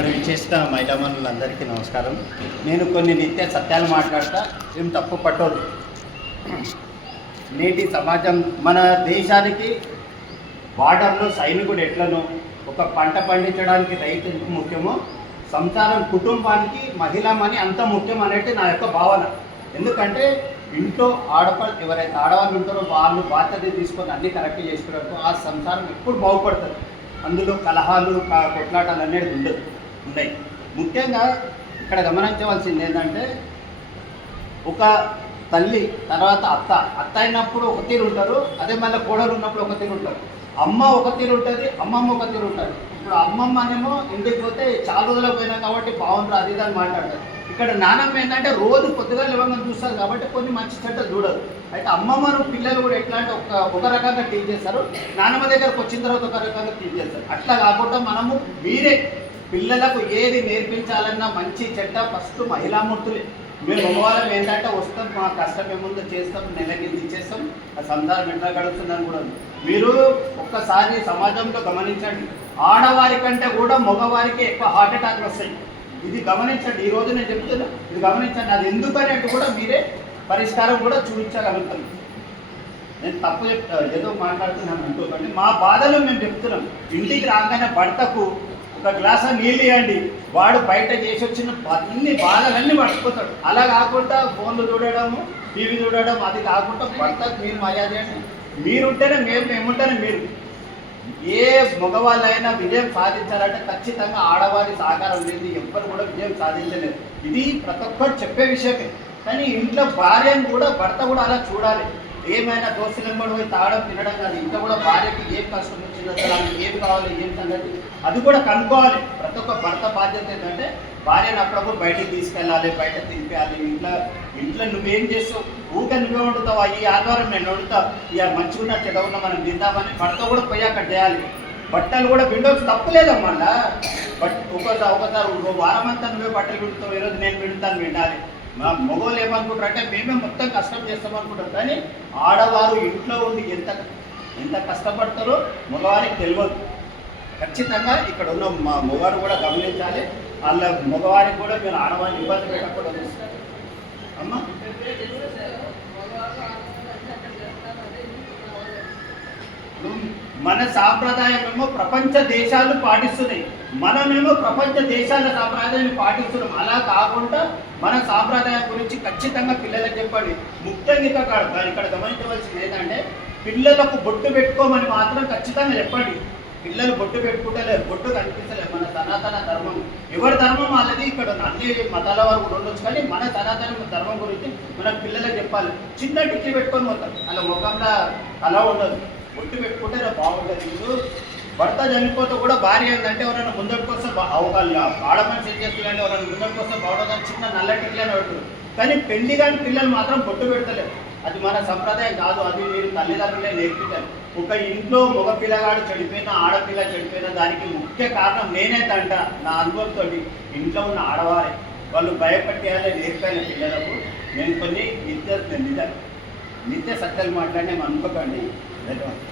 ఇక్కడ విచ్చేసిన మహిళామణులందరికీ నమస్కారం. నేను కొన్ని నిత్య సత్యాలు మాట్లాడతా, ఏం తప్పు పట్టోదు. నేటి సమాజం మన దేశానికి బార్డర్లో సైనికుడు ఎట్లనో, ఒక పంట పండించడానికి రైతు ఎంత ముఖ్యమో, సంసారం కుటుంబానికి మహిళమని అంత ముఖ్యం అనేది నా యొక్క భావన. ఎందుకంటే ఇంట్లో ఎవరైతే ఆడవాళ్ళు ఉంటారో వాళ్ళు బాధ్యత తీసుకొని అన్నీ కరెక్ట్ చేసుకున్నారు, ఆ సంసారం ఎప్పుడు బాగుపడుతుంది. అందులో కలహాలు కొట్లాటాలు అనేది ఉన్నాయి. ముఖ్యంగా ఇక్కడ గమనించవలసింది ఏంటంటే, ఒక తల్లి తర్వాత అత్త అయినప్పుడు ఒక తీరు ఉంటారు, అదే మళ్ళీ కోడలు ఉన్నప్పుడు ఒక తీరు ఉంటారు. అమ్మ ఒక తీరు ఉంటుంది, అమ్మమ్మ ఒక తీరు ఉంటుంది. ఇప్పుడు అమ్మమ్మ అనేమో ఇంటికి పోతే చాలా రోజులకు పోయినా కాబట్టి బాగుంటుంది, అది ఇది అని మాట్లాడతారు. ఇక్కడ నానమ్మ ఏంటంటే రోజు కొద్దిగా లేవని చూస్తారు కాబట్టి కొన్ని మంచి చెడ్డ చూడరు. అయితే అమ్మమ్మను పిల్లలు కూడా ఎట్లా అంటే ఒక రకంగా టీచ్ చేస్తారు, నానమ్మ దగ్గరకు వచ్చిన తర్వాత ఒక రకంగా టీచ్ చేస్తారు. అట్లా కాకుండా మనము మీరే పిల్లలకు ఏది నేర్పించాలన్నా మంచి చెడ్డ ఫస్ట్ మహిళామూర్తులే. మీరు మగవాళ్ళం ఏంటంటే వస్తాం, మా కష్టం ఏముందో చేస్తాం, నెలకి ఇచ్చేస్తాం, ఆ సంసారం ఎట్లా గడుస్తుందని కూడా. మీరు ఒక్కసారి సమాజంలో గమనించండి, ఆడవారి కంటే కూడా మగవారికి ఎక్కువ హార్ట్ అటాక్లు వస్తాయి. ఇది గమనించండి, ఈరోజు నేను చెప్తున్నా, ఇది గమనించండి. అది ఎందుకనేట్టు కూడా మీరే పరిష్కారం కూడా చూపించగలుగుతాం. నేను తప్పు ఏదో మాట్లాడుతున్నాను అనుకోకండి, మా బాధలు మేము చెప్తున్నాం. ఇంటికి రాగానే భర్తకు ఒక గ్లాస్ నీళ్ళు ఇవ్వండి, వాడు బయట చేసి వచ్చిన అన్ని బాధలన్నీ మర్చిపోతాడు. అలా కాకుండా ఫోన్లు చూడడము, టీవీ చూడడం, అది కాకుండా భర్తకు మీరు మర్యాద చేయండి. మీరుంటేనే మేముంటేనే మీరు. ఏ మగవాళ్ళైనా విజయం సాధించాలంటే ఖచ్చితంగా ఆడవారి సహకారం లేదు, ఎవ్వరు కూడా విజయం సాధించలేదు. ఇది ప్రతి ఒక్కరు చెప్పే విషయమే. కానీ ఇంట్లో భార్యను కూడా భర్త కూడా అలా చూడాలి. ఏమైనా దోస్తులను కూడా పోయి తాగడం తినడం కాదు, ఇంట్లో కూడా భార్యకి ఏం కష్టం వచ్చిందో, ఏం కావాలి, ఏం సంగతి అది కూడా కనుక్కోవాలి. ప్రతి ఒక్క భర్త బాధ్యత ఏంటంటే భార్యను అప్పుడప్పుడు బయటికి తీసుకెళ్ళాలి, బయట తినిపేయాలి. ఇంట్లో నువ్వేం చేస్తావు, ఊక నువ్వే వండుతావా, ఈ ఆదివారం నేను వండుతా, ఇక మంచిగా చెడవున్నా మనం తిందామని భర్త కూడా పోయి అక్కడ చేయాలి. బట్టలు కూడా విండోస్ తప్పులేదమ్మా. ఒకసారి వారం అంతా నువ్వే బట్టలు విండుతావు, ఈరోజు నేను వింటాను వినాలి. మా మగవాళ్ళు ఏమనుకుంటారు అంటే మేమే మొత్తం కష్టం చేస్తామనుకుంటారు. కానీ ఆడవారు ఇంట్లో ఉండి ఎంత కష్టపడతారో మగవారికి తెలియదు. ఖచ్చితంగా ఇక్కడ ఉన్న మా మగవారు కూడా గమనించాలి. వాళ్ళ మగవారికి కూడా మీరు ఆడవారిని ఇబ్బంది పెట్టకూడదు అమ్మ. మన సాంప్రదాయం ఏమో ప్రపంచ దేశాలు పాటిస్తున్నాయి, మనమేమో ప్రపంచ దేశాల సాంప్రదాయాన్ని పాటిస్తున్నాం. అలా కాకుండా మన సాంప్రదాయం గురించి ఖచ్చితంగా పిల్లలకు చెప్పండి. ముఖ్యంగా ఇక్కడ గమనించవలసింది ఏంటంటే, పిల్లలకు బొట్టు పెట్టుకోమని మాత్రం ఖచ్చితంగా చెప్పండి. పిల్లలు బొట్టు పెట్టుకుంటలేరు, బొట్టు కనిపిస్తలేదు. మన సనాతన ధర్మం, ఎవరి ధర్మం వాళ్ళది. ఇక్కడ అన్ని మతాల వారు కూడా ఉండొచ్చు, కానీ మన సనాతన ధర్మం గురించి మన పిల్లలకు చెప్పాలి. చిన్న టిక్కి పెట్టుకొని పోతాం, అలా ముఖంలో అలా ఉండదు. బొట్టు పెట్టుకుంటే బాగుంటుంది. ఇప్పుడు భర్త చనిపోతే కూడా భార్య ఏంటంటే ఎవరైనా ముందరికి వస్తే ఆడమని సెట్ చేస్తున్నారంటే ఎవరైనా ముందరికి వస్తే బాగుంటుందని చిన్న నల్ల టిక్లనే పెడుతుంది. కానీ పెళ్లి కాని పిల్లలు మాత్రం బొట్టు పెడతలేరు. అది మన సంప్రదాయం కాదు, అది మీరు తల్లిదండ్రులే నేర్పించాలి. ఒక ఇంట్లో మగ పిల్లగాడు చెడిపోయినా, ఆడపిల్ల చెడిపోయినా దానికి ముఖ్య కారణం నేనేదంట నా అనుభవంతో. ఇంట్లో ఉన్న ఆడవారే వాళ్ళు భయపెట్టేయాలి, నేర్పాలి పిల్లలకు. నేను కొన్ని నిత్య సత్యాలు మాట్లాడి అనుకోకండి. ధన్యవాదాలు.